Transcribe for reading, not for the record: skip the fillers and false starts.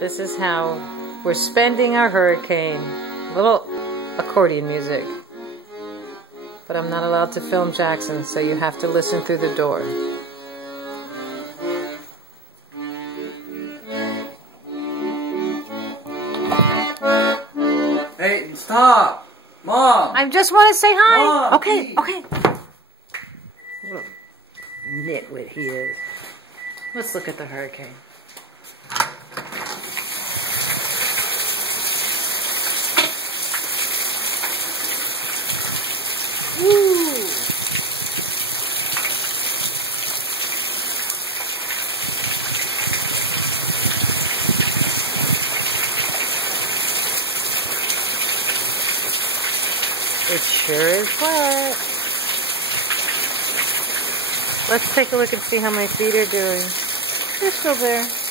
This is how we're spending our hurricane. Little accordion music. But I'm not allowed to film Jackson, so you have to listen through the door. Hey, stop! Mom! I just want to say hi. Mom, okay, please. okay. What a nitwit he is. Let's look at the hurricane. Woo! It sure is wet. Let's take a look and see how my feet are doing. They're still there.